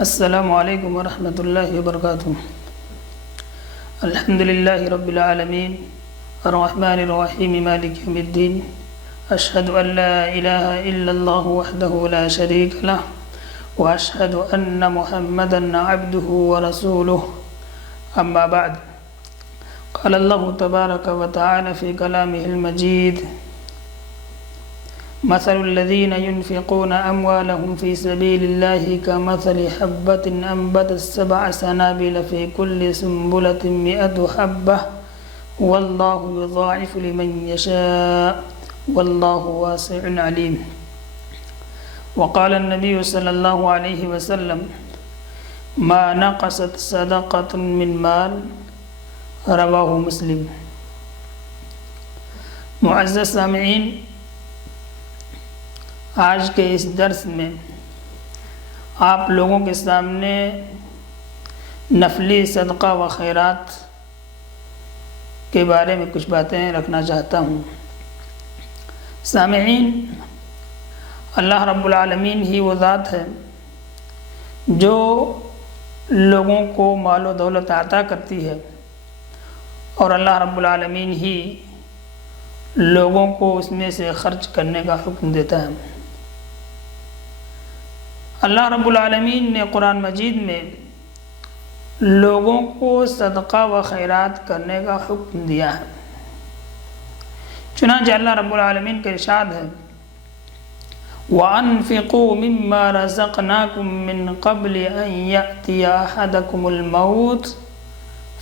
السلام علیکم ورحمۃ اللہ وبرکاتہ۔ الحمد للہ رب العالمین الرحمن الرحیم مالک یوم الدین، اشہد ان لا الہ الا اللہ وحدہ لا شریک لہ واشہد ان محمدا عبدہ ورسولہ، اما بعد، قال اللہ تبارک وتعالی فی کلامہ المجید: مثل الذين ينفقون أموالهم في سبيل الله كمثل حبة أنبتت 7 سنابل في كل سنبلة 100 حبة والله يضاعف لمن يشاء والله واسع عليم۔ وقال النبي صلى الله عليه وسلم: ما نقصت صدقة من مال، رواه مسلم۔ معزز سامعین، آج کے اس درس میں آپ لوگوں کے سامنے نفلی صدقہ و خیرات کے بارے میں کچھ باتیں رکھنا چاہتا ہوں۔ سامعین، اللہ رب العالمین ہی وہ ذات ہے جو لوگوں کو مال و دولت عطا کرتی ہے، اور اللہ رب العالمین ہی لوگوں کو اس میں سے خرچ کرنے کا حکم دیتا ہے۔ اللہ رب العالمین نے قرآن مجید میں لوگوں کو صدقہ و خیرات کرنے کا حکم دیا ہے۔ چنانچہ اللہ رب العالمین کا ارشاد ہے: وَأَنفِقُوا مِمَّا رَزَقْنَاكُم مِّن قَبْلِ أَن يَأْتِيَ أَحَدَكُمُ الْمَوْتُ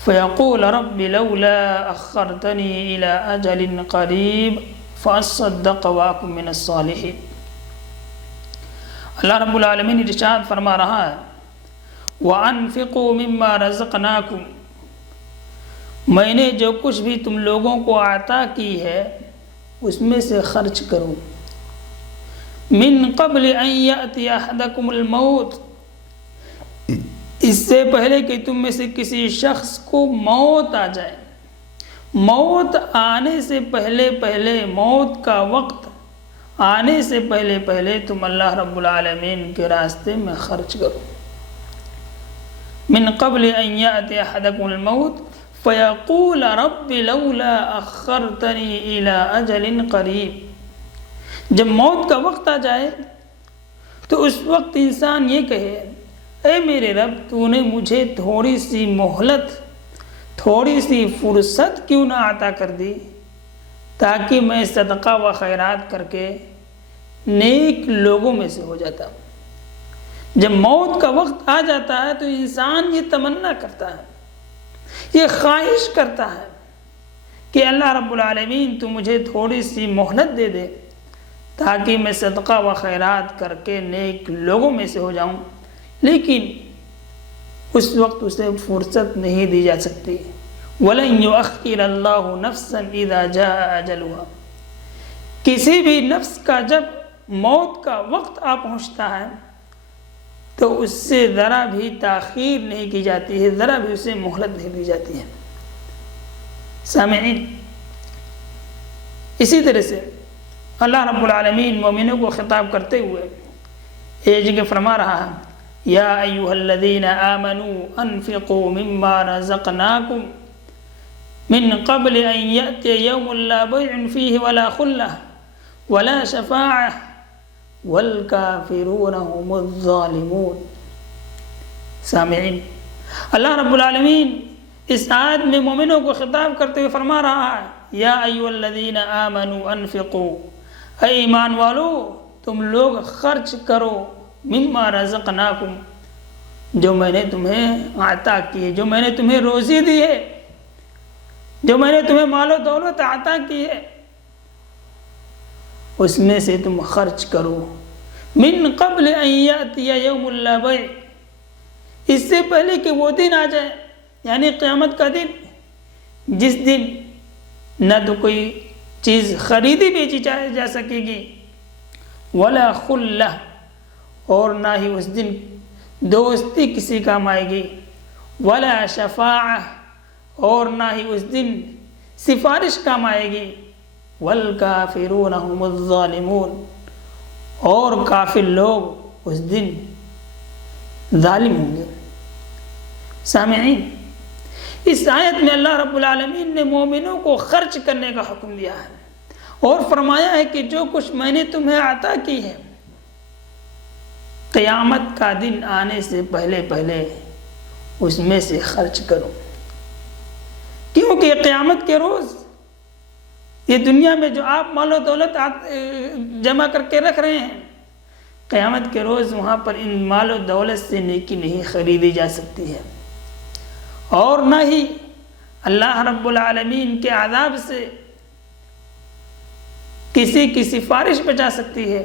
فَيَقُولَ رَبِّ لَوْلَا أَخَّرْتَنِي إِلَىٰ أَجَلٍ قَرِيبٍ فَأَصَّدَّقَ وَأَكُن مِّنَ الصَّالِحِينَ۔ اللہ رب العالمین ارشاد فرما رہا ہے: وَأَنفِقُوا مِمَّا رَزَقْنَاكُمْ، میں نے جو کچھ بھی تم لوگوں کو عطا کی ہے اس میں سے خرچ کرو۔ مِن قَبْلِ أَن يَأْتِيَ أَحَدَكُمُ الْمَوْتُ، اس سے پہلے کہ تم میں سے کسی شخص کو موت آ جائے۔ موت آنے سے پہلے موت کا وقت آنے سے پہلے تم اللہ رب العالمین کے راستے میں خرچ کرو۔ من قبل ان یأتی احدکم الموت فیقول رب لولا اخرتنی الى اجل قریب، جب موت کا وقت آ جائے تو اس وقت انسان یہ کہے: اے میرے رب، تو نے مجھے تھوڑی سی مہلت، تھوڑی سی فرصت کیوں نہ عطا کر دی تاکہ میں صدقہ و خیرات کر کے نیک لوگوں میں سے ہو جاتا۔ جب موت کا وقت آ جاتا ہے تو انسان یہ تمنا کرتا ہے، یہ خواہش کرتا ہے کہ اللہ رب العالمین تو مجھے تھوڑی سی مہلت دے دے تاکہ میں صدقہ و خیرات کر کے نیک لوگوں میں سے ہو جاؤں، لیکن اس وقت اسے فرصت نہیں دی جا سکتی۔ وَلَن يُؤَخِّرَ اللَّهُ نَفْسًا إِذَا جَاءَ أَجَلُهَا، کسی بھی نفس کا جب موت کا وقت آ پہنچتا ہے تو اس سے ذرا بھی تاخیر نہیں کی جاتی ہے، ذرا بھی اسے مہلت نہیں دی جاتی ہے۔ سامعین، اسی طرح سے اللہ رب العالمین مومنوں کو خطاب کرتے ہوئے ایک جگہ فرما رہا ہے: یا ایھا الذین آمنوا انفقوا مما رزقناکم من قبل ان یأتی یوم لا بیع فیہ ولا خلہ ولا شفاعہ والکافرون هم الظالمون۔ سامعین، اللہ رب العالمین اس آیت میں مومنوں کو خطاب کرتے ہوئے فرما رہا ہے: یا ایھا الذین آمنوا انفقوا، اے ایمان والو تم لوگ خرچ کرو، مما رزقناکم، جو میں نے تمہیں عطا کی ہے، جو میں نے تمہیں روزی دی ہے، جو میں نے تمہیں مال و دولت عطا کی ہے، اس میں سے تم خرچ کرو۔ من قبل ان یاتی یوم لا بیع، اس سے پہلے کہ وہ دن آ جائے، یعنی قیامت کا دن، جس دن نہ تو کوئی چیز خریدی بیچی جا سکے گی، ولا خلہ، اور نہ ہی اس دن دوستی کسی کام آئے گی، ولا شفاعہ، اور نہ ہی اس دن سفارش کام آئے گی، والکافرون هم الظالمون، اور کافر لوگ اس دن ظالم ہوں گے۔ سامعین، اس آیت میں اللہ رب العالمین نے مومنوں کو خرچ کرنے کا حکم دیا ہے اور فرمایا ہے کہ جو کچھ میں نے تمہیں عطا کی ہے قیامت کا دن آنے سے پہلے پہلے اس میں سے خرچ کرو، کیونکہ قیامت کے روز یہ دنیا میں جو آپ مال و دولت جمع کر کے رکھ رہے ہیں، قیامت کے روز وہاں پر ان مال و دولت سے نیکی نہیں خریدی جا سکتی ہے، اور نہ ہی اللہ رب العالمین کے عذاب سے کسی کی سفارش بچا سکتی ہے،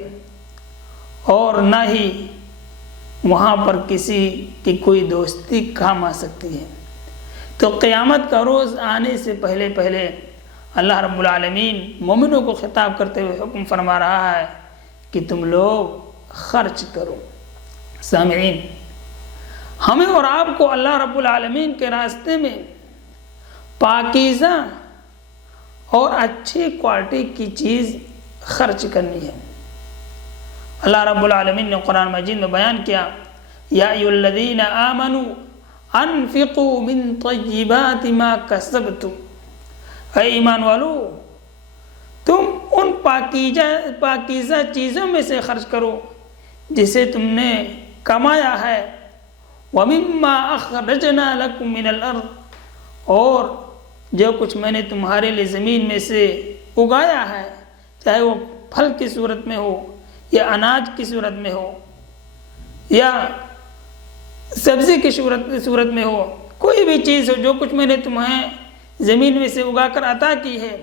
اور نہ ہی وہاں پر کسی کی کوئی دوستی کام آ سکتی ہے۔ تو قیامت کا روز آنے سے پہلے پہلے اللہ رب العالمین مومنوں کو خطاب کرتے ہوئے حکم فرما رہا ہے کہ تم لوگ خرچ کرو۔ سامعین، ہمیں اور آپ کو اللہ رب العالمین کے راستے میں پاکیزہ اور اچھی کوالٹی کی چیز خرچ کرنی ہے۔ اللہ رب العالمین نے قرآن مجید میں بیان کیا، یا ایھا الذین آمنوا انفقوا من طیبات ما کسبتم، اے ایمان والو تم ان پاکیزہ چیزوں میں سے خرچ کرو جسے تم نے کمایا ہے، وَمِمَّا أَخْرَجْنَا لَكُم مِّنَ الْأَرْضِ، اور جو کچھ میں نے تمہارے لیے زمین میں سے اگایا ہے، چاہے وہ پھل کی صورت میں ہو یا اناج کی صورت میں ہو یا سبزی کی صورت میں ہو، کوئی بھی چیز ہو، جو کچھ میں نے تمہیں زمین میں سے اگا کر عطا کی ہے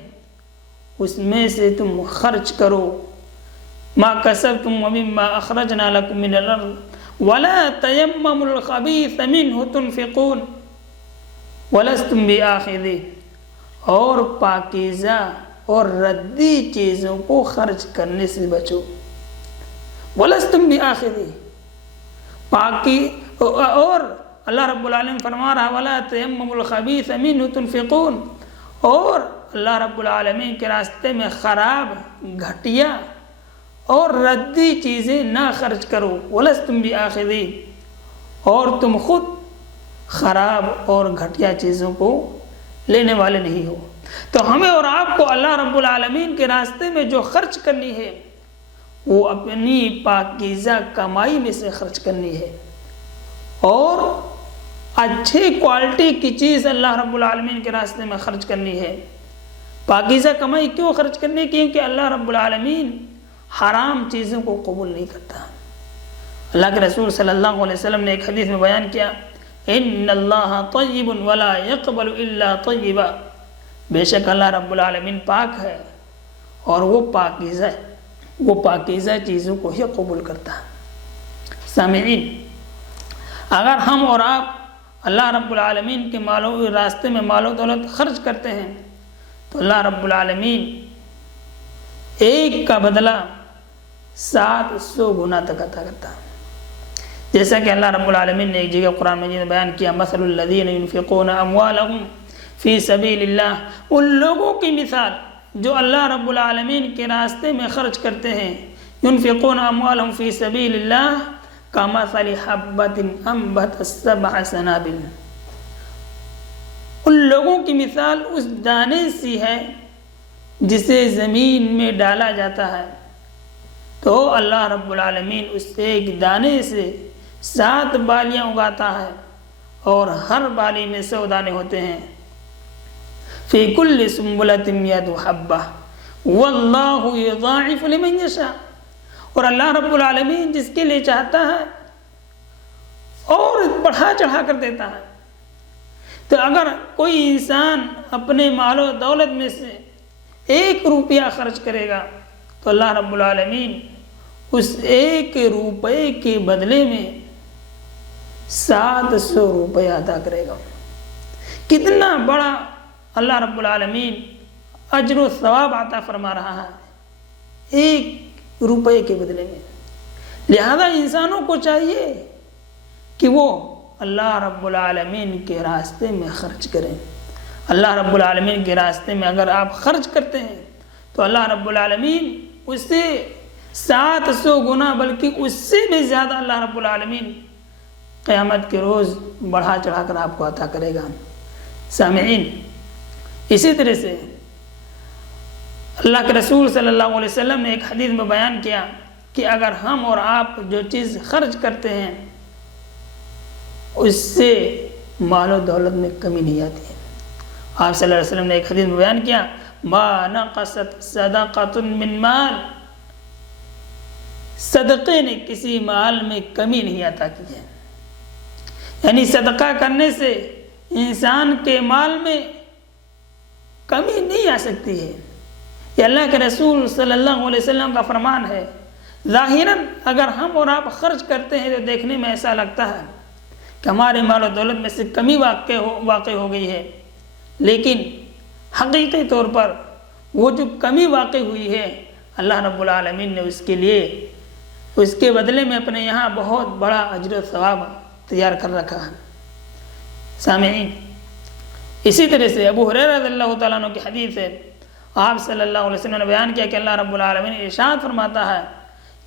اس میں سے تم خرچ کرو۔ ما کسبتم ومما اخرجنا لكم من الارض ولا تيمموا الخبيث منه تنفقون ولستم بآخذه، اور پاکیزہ اور ردی چیزوں کو خرچ کرنے سے بچو۔ ولستم بآخذه، اور اللہ رب العالمین فرما رہا ولا تیمموا الخبیث منہ تنفقون، اور اللہ رب العالمین کے راستے میں خراب، گھٹیا اور ردی چیزیں نہ خرچ کرو۔ ولستم بآخذی، اور تم خود خراب اور گھٹیا چیزوں کو لینے والے نہیں ہو۔ تو ہمیں اور آپ کو اللہ رب العالمین کے راستے میں جو خرچ کرنی ہے وہ اپنی پاکیزہ کمائی میں سے خرچ کرنی ہے، اور اچھی کوالٹی کی چیز اللہ رب العالمین کے راستے میں خرچ کرنی ہے۔ پاکیزہ کمائی کیوں خرچ کرنی؟ کیونکہ اللہ رب العالمین حرام چیزوں کو قبول نہیں کرتا۔ اللہ کے رسول صلی اللہ علیہ وسلم نے ایک حدیث میں بیان کیا، ان اللہ طیب ولا یقبل الا طیبا، بے شک اللہ رب العالمین پاک ہے اور وہ پاکیزہ چیزوں کو ہی قبول کرتا ہے۔ سامعین، اگر ہم اور آپ اللہ رب العالمین کے راستے میں مال و دولت خرچ کرتے ہیں تو اللہ رب العالمین ایک کا بدلہ 700 گنا تک عطا کرتا ہے۔ جیسا کہ اللہ رب العالمین نے ایک جگہ قرآن مجید میں بیان کیا، مثل الذین ينفقون اموالهم فی سبیل اللہ، ان لوگوں کی مثال جو اللہ رب العالمین کے راستے میں خرچ کرتے ہیں، ينفقون اموالهم فی سبیل اللہ کمثل حبۃ انبتت 7 سنابل، ان لوگوں کی مثال اس دانے سی ہے جسے زمین میں ڈالا جاتا ہے تو اللہ رب العالمین اس ایک دانے سے 7 بالیاں اگاتا ہے، اور ہر بالی میں 100 دانے ہوتے ہیں۔ فی کل سنبلۃ 100 حبہ واللہ یضاعف لمن یشاء، اور اللہ رب العالمین جس کے لیے چاہتا ہے اور بڑھا چڑھا کر دیتا ہے۔ تو اگر کوئی انسان اپنے مال و دولت میں سے 1 روپیہ خرچ کرے گا تو اللہ رب العالمین اس 1 روپے کے بدلے میں 700 روپے عطا کرے گا۔ کتنا بڑا اللہ رب العالمین اجر و ثواب عطا فرما رہا ہے 1 روپے کے بدلے میں۔ لہذا انسانوں کو چاہیے کہ وہ اللہ رب العالمین کے راستے میں خرچ کریں۔ اللہ رب العالمین کے راستے میں اگر آپ خرچ کرتے ہیں تو اللہ رب العالمین اس سے 700 گنا بلکہ اس سے بھی زیادہ اللہ رب العالمین قیامت کے روز بڑھا چڑھا کر آپ کو عطا کرے گا۔ سامعین، اسی طرح سے اللہ کے رسول صلی اللہ علیہ وسلم نے ایک حدیث میں بیان کیا کہ اگر ہم اور آپ جو چیز خرچ کرتے ہیں اس سے مال و دولت میں کمی نہیں آتی ہے۔ آپ صلی اللہ علیہ وسلم نے ایک حدیث میں بیان کیا، ما نقصت صدقۃ من مال، صدقے نے کسی مال میں کمی نہیں عطا کی ہے۔ یعنی صدقہ کرنے سے انسان کے مال میں کمی نہیں آ سکتی ہے۔ یہ اللہ کے رسول صلی اللہ علیہ وسلم کا فرمان ہے۔ ظاہراً اگر ہم اور آپ خرچ کرتے ہیں تو دیکھنے میں ایسا لگتا ہے کہ ہمارے مال و دولت میں سے کمی واقع ہو گئی ہے، لیکن حقیقی طور پر وہ جو کمی واقع ہوئی ہے اللہ رب العالمین نے اس کے بدلے میں اپنے یہاں بہت بڑا اجر و ثواب تیار کر رکھا ہے۔ سامعین، اسی طرح سے ابو ہریرہ رضی اللہ تعالیٰ عنہ کی حدیث ہے، آپ صلی اللہ علیہ وسلم نے بیان کیا کہ اللہ رب العالمین ارشاد فرماتا ہے،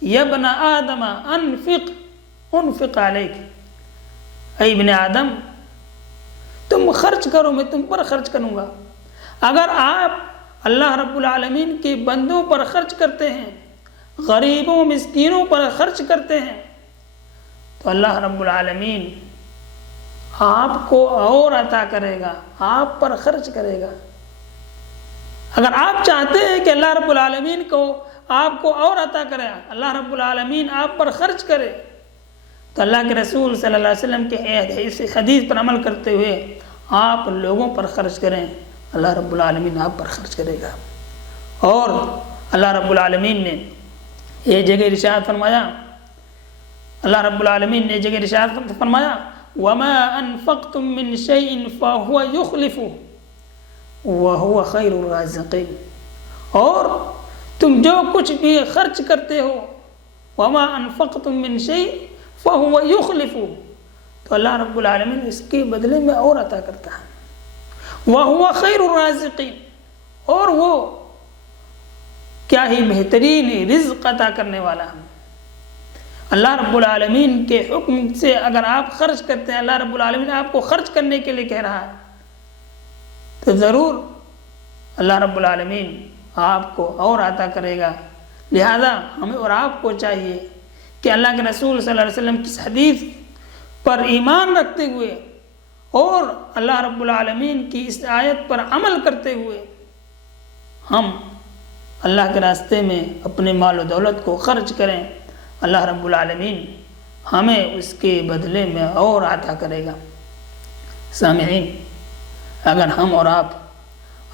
یا ابن آدم انفق علیک، اے ابن آدم تم خرچ کرو، میں تم پر خرچ کروں گا۔ اگر آپ اللہ رب العالمین کے بندوں پر خرچ کرتے ہیں، غریبوں مسکینوں پر خرچ کرتے ہیں، تو اللہ رب العالمین آپ کو اور عطا کرے گا، آپ پر خرچ کرے گا۔ اگر آپ چاہتے ہیں کہ اللہ رب العالمین کو آپ کو اور عطا کرے، اللہ رب العالمین آپ پر خرچ کرے، تو اللہ کے رسول صلی اللہ علیہ وسلم کے حدیث پر عمل کرتے ہوئے آپ لوگوں پر خرچ کریں، اللہ رب العالمین آپ پر خرچ کرے گا۔ اور اللہ رب العالمین نے یہ جگہ ارشاد فرمایا، اللہ رب العالمین نے جگہ ارشاد فرمایا، وَمَا أَنفَقْتُم مِّن شَيْءٍ فَهُوَ يُخْلِفُهُ وَهُوَ خَيْرُ الرَّازِقِينَ، اور تم جو کچھ بھی خرچ کرتے ہو، وَمَا أَنفَقْتُم مِّن شَيْءٍ فَهُوَ يُخْلِفُهُ، تو اللہ رب العالمین اس کے بدلے میں اور عطا کرتا ہے۔ وَهُوَ خَيْرُ الرَّازِقِينَ، اور وہ کیا ہی بہترین رزق عطا کرنے والا ہے۔ اللہ رب العالمین کے حکم سے اگر آپ خرچ کرتے ہیں، اللہ رب العالمین آپ کو خرچ کرنے کے لیے کہہ رہا ہے، تو ضرور اللہ رب العالمین آپ کو اور عطا کرے گا۔ لہذا ہمیں اور آپ کو چاہیے کہ اللہ کے رسول صلی اللہ علیہ وسلم کی حدیث پر ایمان رکھتے ہوئے اور اللہ رب العالمین کی اس آیت پر عمل کرتے ہوئے ہم اللہ کے راستے میں اپنے مال و دولت کو خرچ کریں، اللہ رب العالمین ہمیں اس کے بدلے میں اور عطا کرے گا۔ سامعین، اگر ہم اور آپ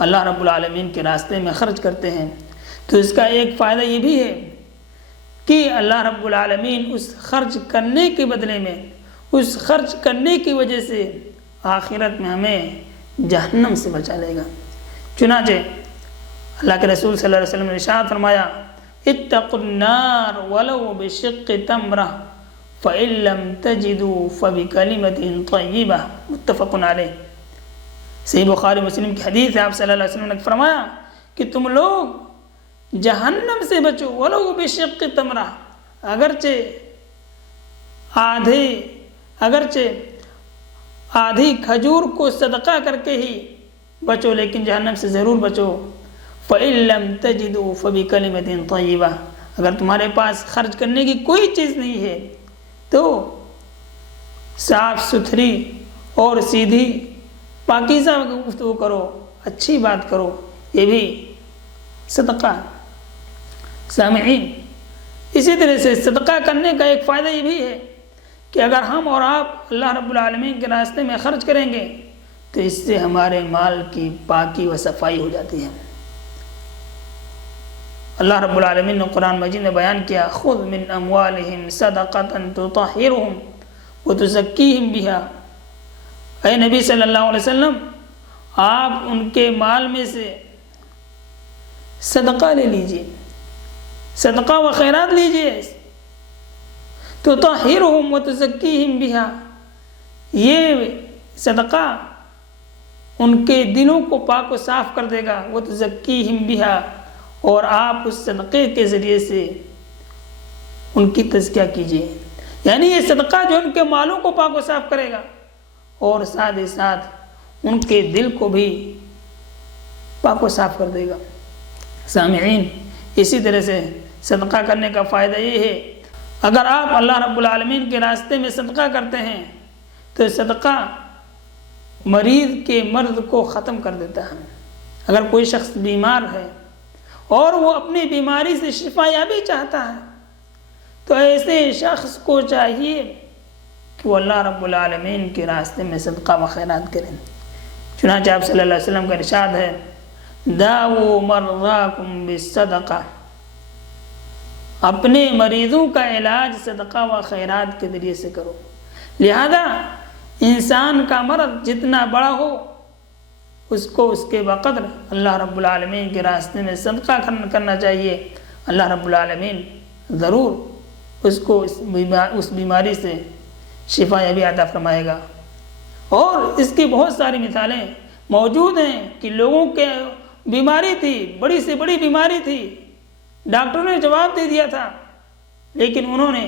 اللہ رب العالمین کے راستے میں خرچ کرتے ہیں تو اس کا ایک فائدہ یہ بھی ہے کہ اللہ رب العالمین اس خرچ کرنے کے بدلے میں، اس خرچ کرنے کی وجہ سے آخرت میں ہمیں جہنم سے بچا لے گا۔ چنانچہ اللہ کے رسول صلی اللہ علیہ وسلم نے ارشاد فرمایا، اتقوا النار ولو بشق تمرہ فإن لم تجدوا فبکلمۃ طیبہ، متفق علیہ۔ صحیح بخاری مسلم کی حدیث ہے، آپ صلی اللہ علیہ وسلم نے فرمایا کہ تم لوگ جہنم سے بچو، ولو بشق تمرہ، اگرچہ آدھی کھجور کو صدقہ کر کے ہی بچو، لیکن جہنم سے ضرور بچو۔ فإن لم تجدوا فبکلمۃ طیبہ، اگر تمہارے پاس خرچ کرنے کی کوئی چیز نہیں ہے تو صاف ستھری اور سیدھی پاکیزہ گفتگو کرو، اچھی بات کرو، یہ بھی صدقہ ہے۔ سامعین، اسی طرح سے صدقہ کرنے کا ایک فائدہ یہ بھی ہے کہ اگر ہم اور آپ اللہ رب العالمین کے راستے میں خرچ کریں گے تو اس سے ہمارے مال کی پاکی و صفائی ہو جاتی ہے۔ اللہ رب العالمین نے قرآن مجید میں بیان کیا، خذ من اموالہم صدقۃ تطہرہم وتزکیہم بہا، اے نبی صلی اللہ علیہ وسلم آپ ان کے مال میں سے صدقہ لے لیجئے، صدقہ و خیرات لیجئے، تطہرہم وتزکیہم بہا، یہ صدقہ ان کے دلوں کو پاک و صاف کر دے گا، وتزکیہم بہا، اور آپ اس صدقے کے ذریعے سے ان کی تزکیہ کیجئے۔ یعنی یہ صدقہ جو ان کے مالوں کو پاک و صاف کرے گا اور ساتھ ہی ساتھ ان کے دل کو بھی پاک و صاف کر دے گا۔ سامعین، اسی طرح سے صدقہ کرنے کا فائدہ یہ ہے، اگر آپ اللہ رب العالمین کے راستے میں صدقہ کرتے ہیں تو صدقہ مریض کے مرض کو ختم کر دیتا ہے۔ اگر کوئی شخص بیمار ہے اور وہ اپنی بیماری سے شفا یابی چاہتا ہے تو ایسے شخص کو چاہیے کہ وہ اللہ رب العالمین کے راستے میں صدقہ و خیرات کریں۔ چنانچہ آپ صلی اللہ علیہ وسلم کا ارشاد ہے، داؤ مرضاکم بالصدقہ، اپنے مریضوں کا علاج صدقہ و خیرات کے ذریعے سے کرو۔ لہذا انسان کا مرض جتنا بڑا ہو اس کو اس کے بقدر اللہ رب العالمین کے راستے میں صدقہ کرنا چاہیے۔ اللہ رب العالمین ضرور اس کو اس بیماری سے شفا یابی عطا فرمائے گا۔ اور اس کی بہت ساری مثالیں موجود ہیں کہ لوگوں کے بیماری تھی، بڑی سے بڑی بیماری تھی، ڈاکٹروں نے جواب دے دیا تھا، لیکن انہوں نے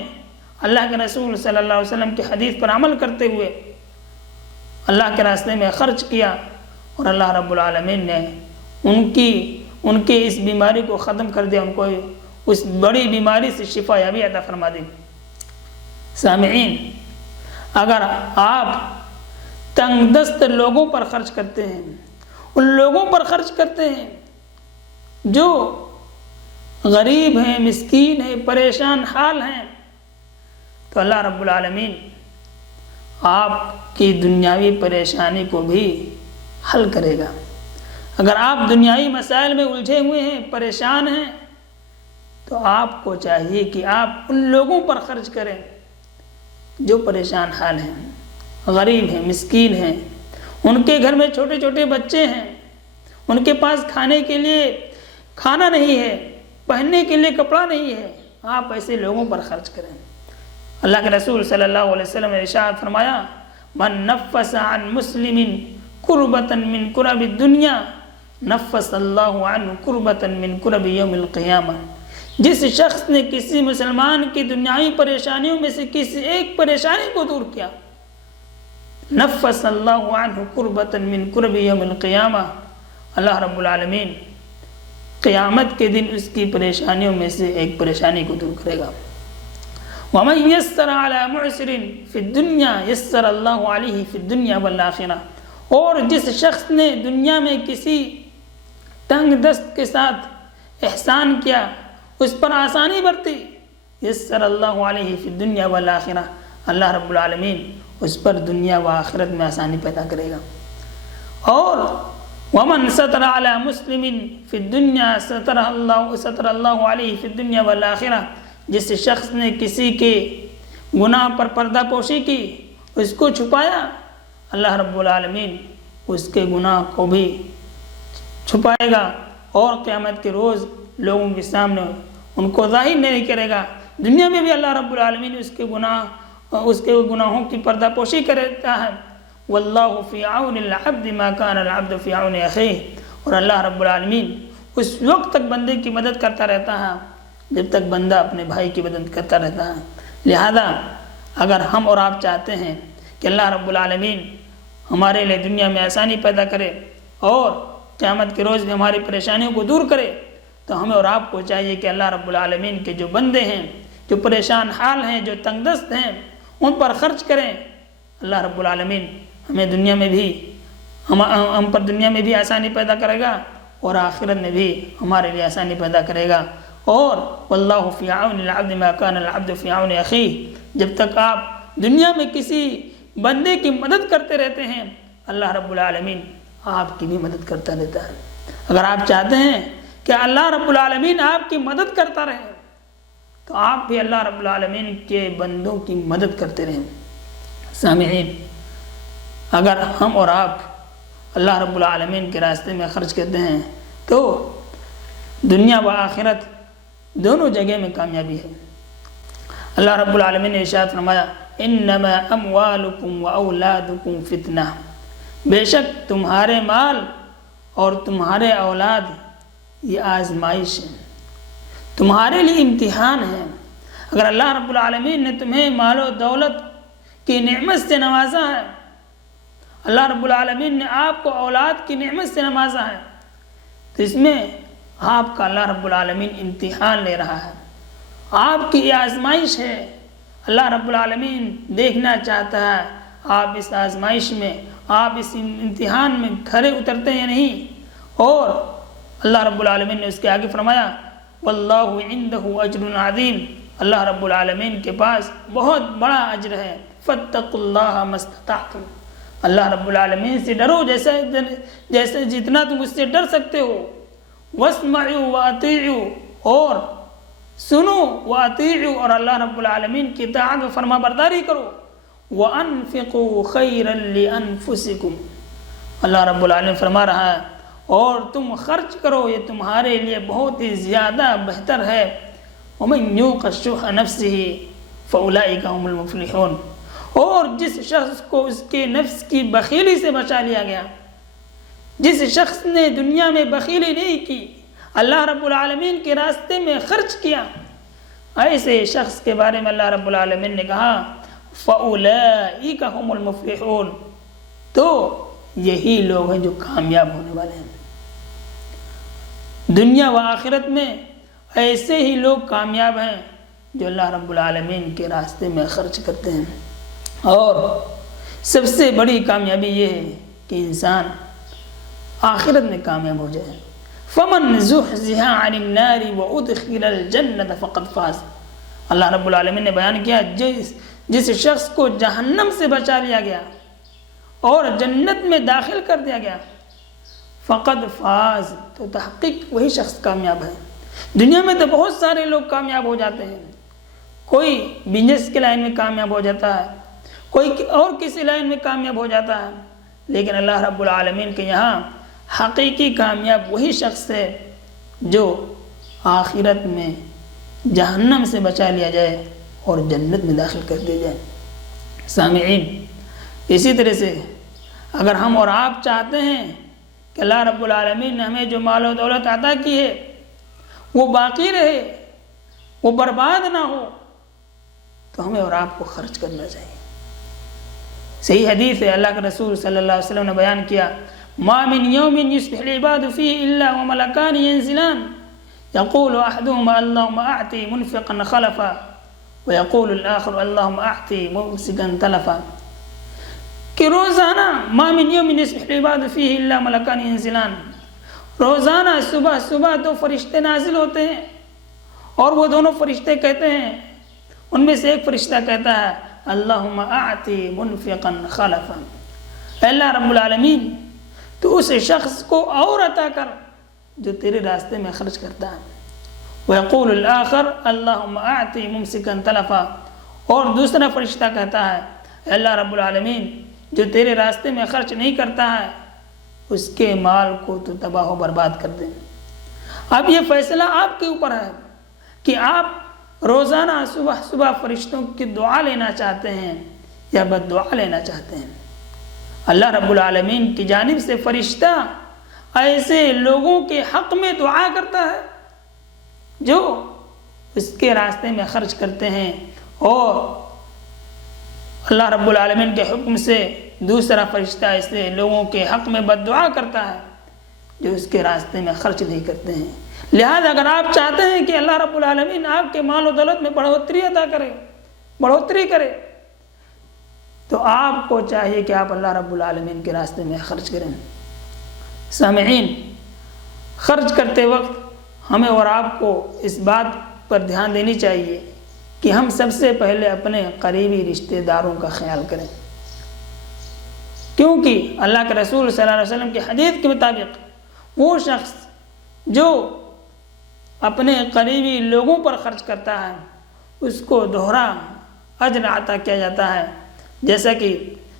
اللہ کے رسول صلی اللہ علیہ وسلم کی حدیث پر عمل کرتے ہوئے اللہ کے راستے میں خرچ کیا اور اللہ رب العالمین نے ان کے اس بیماری کو ختم کر دیا، ان کو اس بڑی بیماری سے شفا یابی عطا فرما دی۔ سامعین، اگر آپ تنگ دست لوگوں پر خرچ کرتے ہیں، ان لوگوں پر خرچ کرتے ہیں جو غریب ہیں، مسکین ہیں، پریشان حال ہیں، تو اللہ رب العالمین آپ کی دنیاوی پریشانی کو بھی حل کرے گا۔ اگر آپ دنیاوی مسائل میں الجھے ہوئے ہیں، پریشان ہیں، تو آپ کو چاہیے کہ آپ ان لوگوں پر خرچ کریں جو پریشان حال ہیں، غریب ہیں، مسکین ہیں، ان کے گھر میں چھوٹے چھوٹے بچے ہیں، ان کے پاس کھانے کے لیے کھانا نہیں ہے، پہننے کے لیے کپڑا نہیں ہے، آپ ایسے لوگوں پر خرچ کریں۔ اللہ کے رسول صلی اللہ علیہ وسلم نے ارشاد فرمایا، من نفس عن مسلم کربۃ من کرب الدنیا نفس اللہ عنہ کربۃ من کرب یوم القیامہ، جس شخص نے کسی مسلمان کی دنیاوی پریشانیوں میں سے کسی ایک پریشانی کو دور کیا، نفس اللہ عنہ کربۃ من کرب یوم القیامہ، اللہ رب العالمین قیامت کے دن اس کی پریشانیوں میں سے ایک پریشانی کو دور کرے گا۔ وَمَنْ يَسَّرَ عَلَى مُعْسِرٍ فِي الدُّنْيَا يَسَّرَ اللَّهُ عَلَيْهِ فِي الدُّنْيَا وَالْآخِرَةِ، اور جس شخص نے دنیا میں کسی تنگ دست کے ساتھ احسان کیا، اس پر آسانی برتی، يَسَّرَ اللَّهُ عَلَيْهِ فِي الدُّنْيَا وَالْآخِرَةِ، اللہ رب العالمین اس پر دنیا و آخرت میں آسانی پیدا کرے گا۔ اور وَمَنْ سَتَرَ عَلَى مُسْلِمٍ فِي الدُّنْيَا سَتَرَ اللَّهُ عَلَيْهِ فِي الدُّنْيا وَالْآخِرَةِ، جس شخص نے کسی کے گناہ پر پردہ پوشی کی، اس کو چھپایا، اللہ رب العالمین اس کے گناہ کو بھی چھپائے گا اور قیامت کے روز لوگوں کے سامنے ان کو ظاہر نہیں کرے گا۔ دنیا میں بھی اللہ رب العالمین اس کے گناہوں کی پردہ پوشی کرتا ہے۔ واللہ فی عون العبد ما کان العبد فی عون اخیہ، اور اللہ رب العالمین اس وقت تک بندے کی مدد کرتا رہتا ہے جب تک بندہ اپنے بھائی کی مدد کرتا رہتا ہے۔ لہذا اگر ہم اور آپ چاہتے ہیں کہ اللہ رب العالمین ہمارے لیے دنیا میں آسانی پیدا کرے اور قیامت کے روز میں ہماری پریشانیوں کو دور کرے، تو ہمیں اور آپ کو چاہیے کہ اللہ رب العالمین کے جو بندے ہیں، جو پریشان حال ہیں، جو تنگ دست ہیں، ان پر خرچ کریں۔ اللہ رب العالمین ہمیں دنیا میں بھی ہم پر دنیا میں بھی آسانی پیدا کرے گا اور آخرت میں بھی ہمارے لیے آسانی پیدا کرے گا۔ اور واللہ فی عون العبد ما کان العبد فی عون اخیہ، جب تک آپ دنیا میں کسی بندے کی مدد کرتے رہتے ہیں، اللہ رب العالمین آپ کی بھی مدد کرتا رہتا ہے۔ اگر آپ چاہتے ہیں کہ اللہ رب العالمین آپ کی مدد کرتا رہے تو آپ بھی اللہ رب العالمین کے بندوں کی مدد کرتے رہیں۔ سامعین، اگر ہم اور آپ اللہ رب العالمین کے راستے میں خرچ کرتے ہیں تو دنیا و آخرت دونوں جگہ میں کامیابی ہے۔ اللہ رب العالمین نے ارشاد فرمایا، انما اموالکم و اولادکم فتنہ، بے شک تمہارے مال اور تمہارے اولاد یہ آزمائش ہے، تمہارے لیے امتحان ہے۔ اگر اللہ رب العالمین نے تمہیں مال و دولت کی نعمت سے نوازا ہے، اللہ رب العالمین نے آپ کو اولاد کی نعمت سے نوازا ہے، تو اس میں آپ کا اللہ رب العالمین امتحان لے رہا ہے، آپ کی یہ آزمائش ہے۔ اللہ رب العالمین دیکھنا چاہتا ہے آپ اس آزمائش میں، آپ اس امتحان میں کھرے اترتے ہیں یا نہیں۔ اور اللہ رب العالمین نے اس کے آگے فرمایا واللہ عندہ اجر عظیم، اللہ رب العالمین کے پاس بہت بڑا اجر ہے۔ فاتقوا اللہ ما استطعتم، اللہ رب العالمین سے ڈرو جیسے جتنا تم اس سے ڈر سکتے ہو۔ واسمعوا واطیعوا، اور سنو، واطیعوا، اور اللہ رب العالمین کی اطاعت و فرما برداری کرو۔ وانفقوا خیرا لانفسکم، اللہ رب العالمین فرما رہا ہے اور تم خرچ کرو، یہ تمہارے لیے بہت ہی زیادہ بہتر ہے۔ ومن یوق شح نفسہ فاولئک هم المفلحون، اور جس شخص کو اس کے نفس کی بخیلی سے بچا لیا گیا، جس شخص نے دنیا میں بخیلی نہیں کی، اللہ رب العالمین کے راستے میں خرچ کیا، ایسے شخص کے بارے میں اللہ رب العالمین نے کہا فَأُولَئِكَ هُمُ الْمُفْلِحُونَ، تو یہی لوگ ہیں جو کامیاب ہونے والے ہیں۔ دنیا و آخرت میں ایسے ہی لوگ کامیاب ہیں جو اللہ رب العالمین کے راستے میں خرچ کرتے ہیں۔ اور سب سے بڑی کامیابی یہ ہے کہ انسان آخرت میں کامیاب ہو جائے۔ فَمَنْ زُحْزِحَ عَنِ النَّارِ وَأُدْخِلَ الْجَنَّةَ فَقَدْ فَازَ، اللہ رب العالمین نے بیان کیا جس شخص کو جہنم سے بچا لیا گیا اور جنت میں داخل کر دیا گیا، فقد فاز، تو تحقیق وہی شخص کامیاب ہے۔ دنیا میں تو بہت سارے لوگ کامیاب ہو جاتے ہیں، کوئی بزنس کے لائن میں کامیاب ہو جاتا ہے، کوئی اور کسی لائن میں کامیاب ہو جاتا ہے، لیکن اللہ رب العالمین کے یہاں حقیقی کامیاب وہی شخص ہے جو آخرت میں جہنم سے بچا لیا جائے اور جنت میں داخل کر دیا جائے۔ سامعین، اسی طرح سے اگر ہم اور آپ چاہتے ہیں کہ اللہ رب العالمین نے ہمیں جو مال و دولت عطا کی ہے وہ باقی رہے، وہ برباد نہ ہو، تو ہمیں اور آپ کو خرچ کرنا چاہیے۔ صحیح حدیث ہے، اللہ کے رسول صلی اللہ علیہ وسلم نے بیان کیا ما من یوم یصبح العباد فیہ الا وملکان ینزلان یقول احدهما اللهم اعطی منفقا خلفا ویقول الاخر اللهم اعطی ممسکا تلفا، کہ روزانہ ما من یوم یصبح العباد فیہ الا ملکان ینزلان، روزانہ صبح صبح دو فرشتے نازل ہوتے ہیں اور وہ دونوں فرشتے کہتے ہیں، ان میں سے ایک فرشتہ کہتا ہے اللہم اعطی منفقا خلفا، اے اللہ رب العالمین تو اس شخص کو اور عطا کر جو تیرے راستے میں خرچ کرتا ہے۔ ویقول الآخر اللہم اعطی ممسکا تلفا، اور دوسرا فرشتہ کہتا ہے اے اللہ رب العالمین جو تیرے راستے میں خرچ نہیں کرتا ہے اس کے مال کو تو تباہ و برباد کر دے۔ اب یہ فیصلہ آپ کے اوپر ہے کہ آپ روزانہ صبح صبح فرشتوں کی دعا لینا چاہتے ہیں یا بد دعا لینا چاہتے ہیں۔ اللہ رب العالمین کی جانب سے فرشتہ ایسے لوگوں کے حق میں دعا کرتا ہے جو اس کے راستے میں خرچ کرتے ہیں، اور اللہ رب العالمین کے حکم سے دوسرا فرشتہ ایسے لوگوں کے حق میں بد دعا کرتا ہے جو اس کے راستے میں خرچ نہیں کرتے ہیں۔ لہذا اگر آپ چاہتے ہیں کہ اللہ رب العالمین آپ کے مال و دولت میں بڑھوتری عطا کرے، بڑھوتری کرے، تو آپ کو چاہیے کہ آپ اللہ رب العالمین کے راستے میں خرچ کریں۔ سامعین، خرچ کرتے وقت ہمیں اور آپ کو اس بات پر دھیان دینی چاہیے کہ ہم سب سے پہلے اپنے قریبی رشتہ داروں کا خیال کریں، کیونکہ اللہ کے رسول صلی اللہ علیہ وسلم کی حدیث کے مطابق وہ شخص جو اپنے قریبی لوگوں پر خرچ کرتا ہے اس کو دوہرا اجر عطا کیا جاتا ہے، جیسا کہ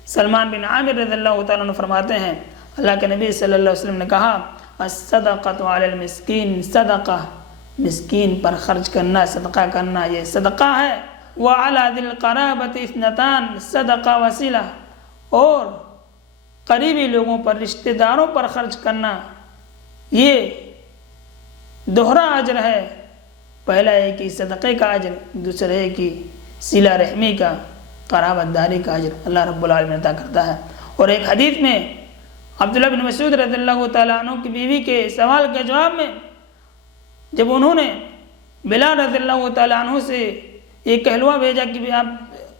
سلمان بن عامر رضی اللہ تعالیٰ عنہ فرماتے ہیں اللہ کے نبی صلی اللہ علیہ وسلم نے کہا الصدقۃ علی المسکین صدقہ، مسکین پر خرچ کرنا، صدقہ کرنا یہ صدقہ ہے۔ وعلی ذی القرابۃ اثنتان صدقہ وصلہ، اور قریبی لوگوں پر رشتہ داروں پر خرچ کرنا یہ دوہرا اجر ہے، پہلا ہے کہ صدقے کا اجر، دوسرا ہے کہ صلہ رحمی کا، قرابت داری کا اجر اللہ رب العالمین عطا کرتا ہے۔ اور ایک حدیث میں عبداللہ بن مسعود رضی اللہ تعالیٰ عنہ کی بیوی کے سوال کے جواب میں جب انہوں نے بلال رضی اللہ تعالیٰ عنہ سے یہ کہلوا بھیجا کہ آپ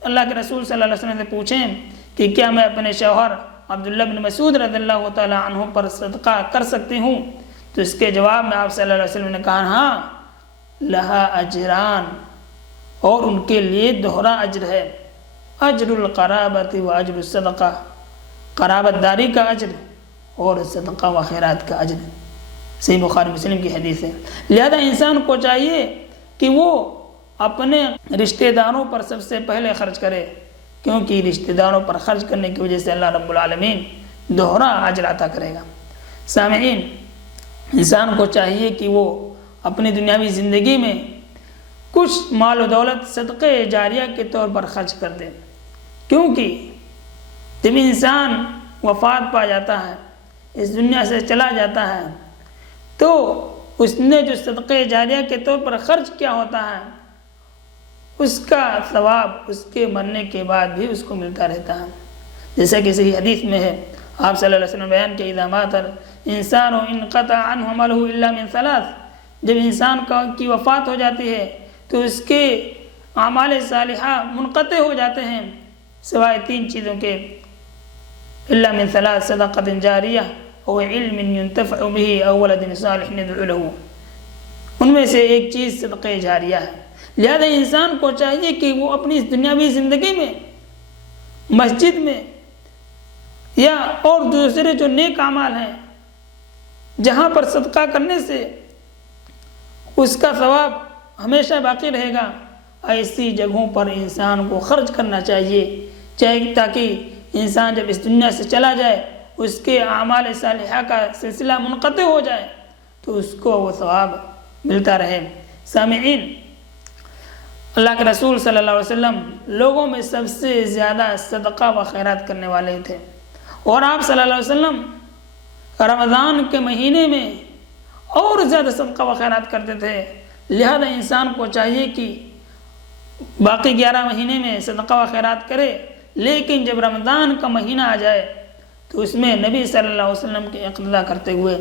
اللہ کے رسول صلی اللہ علیہ وسلم سے پوچھیں کہ کیا میں اپنے شوہر عبداللہ بن مسعود رضی اللہ تعالیٰ عنہ پر صدقہ کر سکتی ہوں، تو اس کے جواب میں آپ صلی اللہ علیہ وسلم نے کہا ہاں لہا اجران، اور ان کے لیے دوہرا اجر ہے، اجر القرابت و اجر الصدقہ، قرابت داری کا اجر اور صدقہ و خیرات کا اجر۔ صحیح بخاری مسلم کی حدیث ہے۔ لہذا انسان کو چاہیے کہ وہ اپنے رشتہ داروں پر سب سے پہلے خرچ کرے، کیونکہ رشتہ داروں پر خرچ کرنے کی وجہ سے اللہ رب العالمین دوہرا اجر عطا کرے گا۔ سامعین، انسان کو چاہیے کہ وہ اپنی دنیاوی زندگی میں کچھ مال و دولت صدقے جاریہ کے طور پر خرچ کر دے، کیونکہ جب انسان وفات پا جاتا ہے، اس دنیا سے چلا جاتا ہے، تو اس نے جو صدقے جاریہ کے طور پر خرچ کیا ہوتا ہے اس کا ثواب اس کے مرنے کے بعد بھی اس کو ملتا رہتا ہے۔ جیسا کہ صحیح حدیث میں ہے، آپ صلی اللہ علیہ وسلم بیان کہ اذا مات الانسان انقطع عنه عمله الا من ثلاث، جب انسان کی وفات ہو جاتی ہے تو اس کے اعمال صالحہ منقطع ہو جاتے ہیں سوائے تین چیزوں کے، الا من ثلاث صدقۃ جاریہ او علم ينتفع به او ولد صالح يدعو له، ان میں سے ایک چیز صدقہ جاریہ ہے۔ لہذا انسان کو چاہیے کہ وہ اپنی دنیاوی زندگی میں مسجد میں یا اور دوسرے جو نیک اعمال ہیں جہاں پر صدقہ کرنے سے اس کا ثواب ہمیشہ باقی رہے گا، ایسی جگہوں پر انسان کو خرچ کرنا چاہیے، تاکہ انسان جب اس دنیا سے چلا جائے اس کے اعمال صالحہ کا سلسلہ منقطع ہو جائے تو اس کو وہ ثواب ملتا رہے۔ سامعین، اللہ کے رسول صلی اللہ علیہ وسلم لوگوں میں سب سے زیادہ صدقہ و خیرات کرنے والے تھے، اور آپ صلی اللہ علیہ وسلم رمضان کے مہینے میں اور زیادہ صدقہ و خیرات کرتے تھے۔ لہذا انسان کو چاہیے کہ باقی 11 مہینے میں صدقہ و خیرات کرے، لیکن جب رمضان کا مہینہ آ جائے تو اس میں نبی صلی اللہ علیہ وسلم کے اقتداء کرتے ہوئے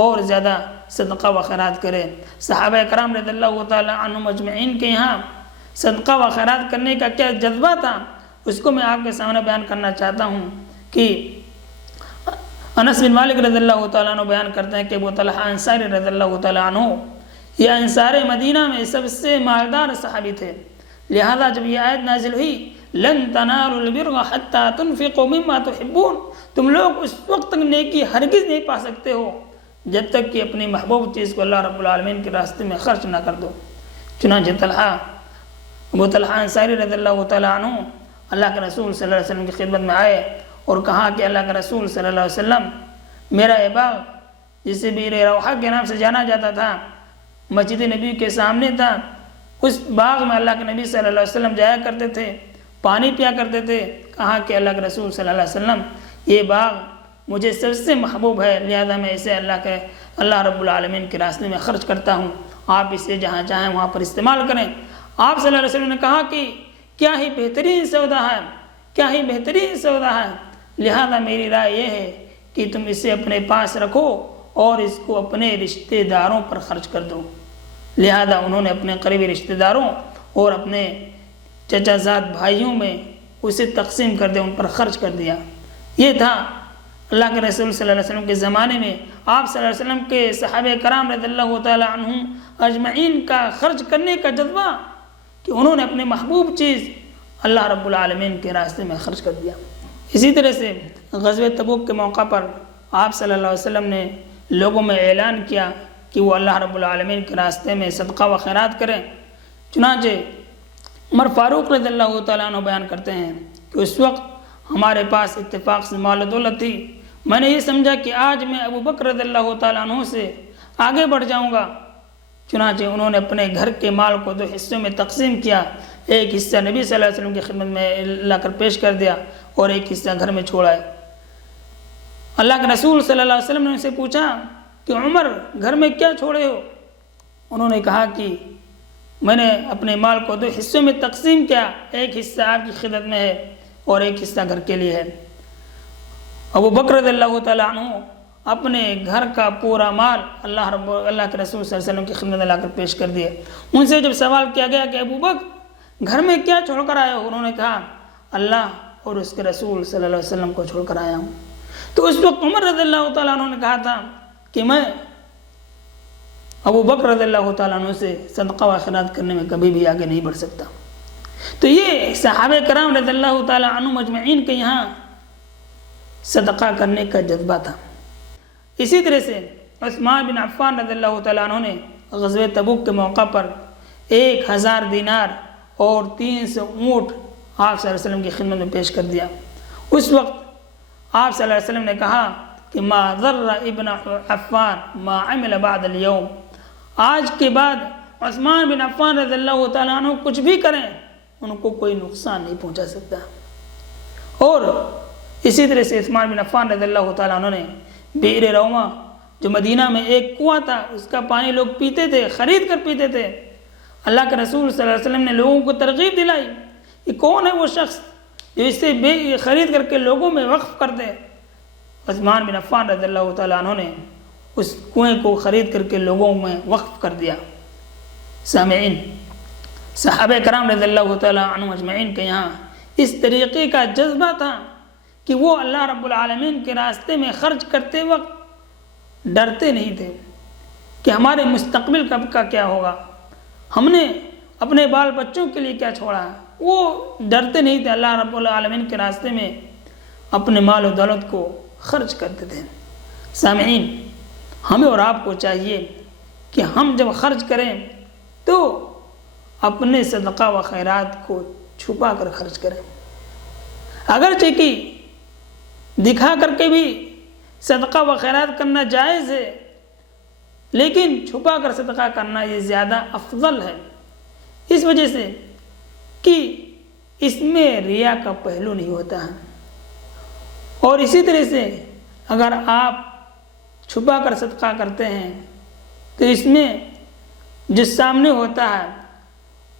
اور زیادہ صدقہ و خیرات کرے۔ صحابہ کرام رضی اللہ تعالی عنہم اجمعین کے یہاں صدقہ و خیرات کرنے کا کیا جذبہ تھا، اس کو میں آپ کے سامنے بیان کرنا چاہتا ہوں کہ انس بن مالک رضی اللہ تعالیٰ عنہ بیان کرتے ہیں کہ ابو طلحہ انصاری رضی اللہ تعالیٰ عنہ یہ انصار مدینہ میں سب سے مالدار صحابی تھے۔ لہذا جب یہ آیت نازل ہوئی لن تنالوا البر حتى تنفقوا مما تحبون، تم لوگ اس وقت تک نیکی ہرگز نہیں پا سکتے ہو جب تک کہ اپنی محبوب چیز کو اللہ رب العالمین کے راستے میں خرچ نہ کر دو۔ چنانچہ ابو طلحہ انصاری رضی اللہ تعالیٰ عنہ اللہ کے رسول صلی اللہ علیہ وسلم کی خدمت میں آئے اور کہا کہ اللہ کے رسول صلی اللہ علیہ وسلم، میرا یہ باغ جسے بیر روحہ کے نام سے جانا جاتا تھا مسجد نبی کے سامنے تھا، اس باغ میں اللہ کے نبی صلی اللہ علیہ وسلم جایا کرتے تھے، پانی پیا کرتے تھے۔ کہا کہ اللہ کے رسول صلی اللہ علیہ وسلم یہ باغ مجھے سب سے محبوب ہے، لہذا میں اسے اللہ رب العالمین کے راستے میں خرچ کرتا ہوں، آپ اسے جہاں چاہیں وہاں پر استعمال کریں۔ آپ صلی اللہ علیہ وسلم نے کہا کہ کیا ہی بہترین سودا ہے، کیا ہی بہترین سودا ہے، لہذا میری رائے یہ ہے کہ تم اسے اپنے پاس رکھو اور اس کو اپنے رشتہ داروں پر خرچ کر دو۔ لہذا انہوں نے اپنے قریبی رشتہ داروں اور اپنے چچا زاد بھائیوں میں اسے تقسیم کر دیا، ان پر خرچ کر دیا۔ یہ تھا اللہ کے رسول صلی اللہ علیہ وسلم کے زمانے میں آپ صلی اللہ علیہ وسلم کے صحابہ کرام رضی اللہ تعالی عنہم اجمعین کا خرچ کرنے کا جذبہ کہ انہوں نے اپنے محبوب چیز اللہ رب العالمین کے راستے میں خرچ کر دیا۔ اسی طرح سے غزوہ تبوک کے موقع پر آپ صلی اللہ علیہ وسلم نے لوگوں میں اعلان کیا کہ وہ اللہ رب العالمین کے راستے میں صدقہ و خیرات کریں۔ چنانچہ عمر فاروق رضی اللہ تعالیٰ عنہ بیان کرتے ہیں کہ اس وقت ہمارے پاس اتفاق سے مال و دولت تھی، میں نے یہ سمجھا کہ آج میں ابو بکر رضی اللہ تعالیٰ عنہ سے آگے بڑھ جاؤں گا۔ چنانچہ انہوں نے اپنے گھر کے مال کو 2 حصوں میں تقسیم کیا، ایک حصہ نبی صلی اللہ علیہ وسلم کی خدمت میں لا کر پیش کر دیا اور ایک حصہ گھر میں چھوڑا ہے۔ اللہ کے رسول صلی اللہ علیہ وسلم نے ان سے پوچھا کہ عمر گھر میں کیا چھوڑے ہو؟ انہوں نے کہا کہ میں نے اپنے مال کو 2 حصوں میں تقسیم کیا، ایک حصہ آپ کی خدمت میں ہے اور ایک حصہ گھر کے لیے ہے۔ ابو بکر رضی اللہ تعالیٰ عنہ اپنے گھر کا پورا مال اللہ کے رسول صلی اللہ علیہ وسلم کی خدمت میں لا کر پیش کر دیا۔ ان سے جب سوال کیا گیا کہ ابو بکر گھر میں کیا چھوڑ کر آئے ہو، انہوں نے کہا اللہ اور اس کے رسول صلی اللہ علیہ وسلم کو چھوڑ کر آیا ہوں۔ تو اس وقت عمر رضی اللہ تعالیٰ عنہ نے کہا تھا کہ میں ابو بکر رضی اللہ تعالیٰ عنہ سے صدقہ و خیرات کرنے میں کبھی بھی آگے نہیں بڑھ سکتا۔ تو یہ صحابہ کرام رضی اللہ تعالیٰ عنہ مجمعین کے یہاں صدقہ کرنے کا جذبہ تھا۔ اسی طرح سے عثمان بن عفان رضی اللہ تعالیٰ عنہ نے غزوہ تبوک کے موقع پر 1000 دینار اور 300 اونٹ آپ صلی اللہ علیہ وسلم کی خدمت میں پیش کر دیا۔ اس وقت آپ صلی اللہ علیہ وسلم نے کہا کہ ما ضر ابن عفان ما عمل بعد اليوم، آج کے بعد عثمان بن عفان رضی اللہ تعالیٰ عنہ کچھ بھی کریں ان کو کوئی نقصان نہیں پہنچا سکتا۔ اور اسی طرح سے عثمان بن عفان رضی اللہ تعالیٰ عنہ نے بئر روما جو مدینہ میں ایک کنواں تھا، اس کا پانی لوگ پیتے تھے، خرید کر پیتے تھے، اللہ کے رسول صلی اللہ علیہ وسلم نے لوگوں کو ترغیب دلائی کہ کون ہے وہ شخص جو اس سے خرید کر کے لوگوں میں وقف کر دے۔ عثمان بن عفان رضی اللہ تعالیٰ عنہ نے اس کنویں کو خرید کر کے لوگوں میں وقف کر دیا۔ سامعین، صحابہ کرام رضی اللہ تعالیٰ عنہ اجمعین کے یہاں اس طریقے کا جذبہ تھا کہ وہ اللہ رب العالمین کے راستے میں خرچ کرتے وقت ڈرتے نہیں تھے کہ ہمارے مستقبل کب کا کیا ہوگا، ہم نے اپنے بال بچوں کے لیے کیا چھوڑا ہے۔ وہ ڈرتے نہیں تھے، اللہ رب العالمین کے راستے میں اپنے مال و دولت کو خرچ کرتے تھے۔ سامعین، ہمیں اور آپ کو چاہیے کہ ہم جب خرچ کریں تو اپنے صدقہ و خیرات کو چھپا کر خرچ کریں۔ اگرچہ کہ دکھا کر کے بھی صدقہ و خیرات کرنا جائز ہے، لیکن چھپا کر صدقہ کرنا یہ زیادہ افضل ہے، اس وجہ سے کہ اس میں ریا کا پہلو نہیں ہوتا ہے۔ اور اسی طرح سے اگر آپ چھپا کر صدقہ کرتے ہیں تو اس میں جو سامنے ہوتا ہے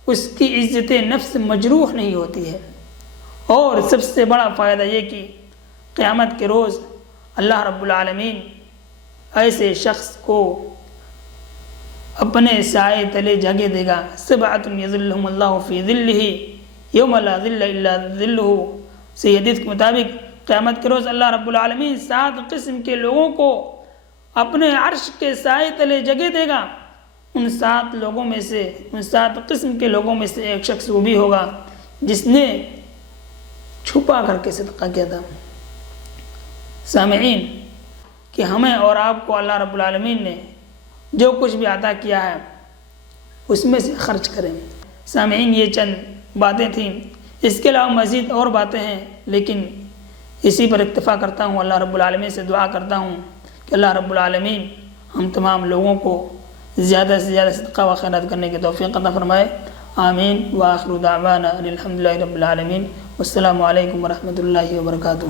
اس کی عزت نفس مجروح نہیں ہوتی ہے۔ اور سب سے بڑا فائدہ یہ کہ قیامت کے روز اللہ رب العالمین ایسے شخص کو اپنے سائے تلے جگہ دے گا۔ سبعۃ یظلھم اللہ فی ظلہ یوم لا ظل الا ظلہ، صحیح حدیث کے مطابق قیامت کے روز اللہ رب العالمین 7 قسم کے لوگوں کو اپنے عرش کے سائے تلے جگہ دے گا۔ ان 7 لوگوں میں سے، ان 7 قسم کے لوگوں میں سے ایک شخص وہ بھی ہوگا جس نے چھپا کر کے صدقہ کیا تھا۔ سامعین، کہ ہمیں اور آپ کو اللہ رب العالمین نے جو کچھ بھی عطا کیا ہے اس میں سے خرچ کریں۔ سامعین، یہ چند باتیں تھیں، اس کے علاوہ مزید اور باتیں ہیں، لیکن اسی پر اکتفا کرتا ہوں۔ اللہ رب العالمین سے دعا کرتا ہوں کہ اللہ رب العالمین ہم تمام لوگوں کو زیادہ سے زیادہ صدقہ و خیرات کرنے کی توفیق عطا فرمائے۔ آمین۔ وآخر دعوانا الحمدللہ رب العالمین۔ والسلام علیکم ورحمۃ اللہ وبرکاتہ۔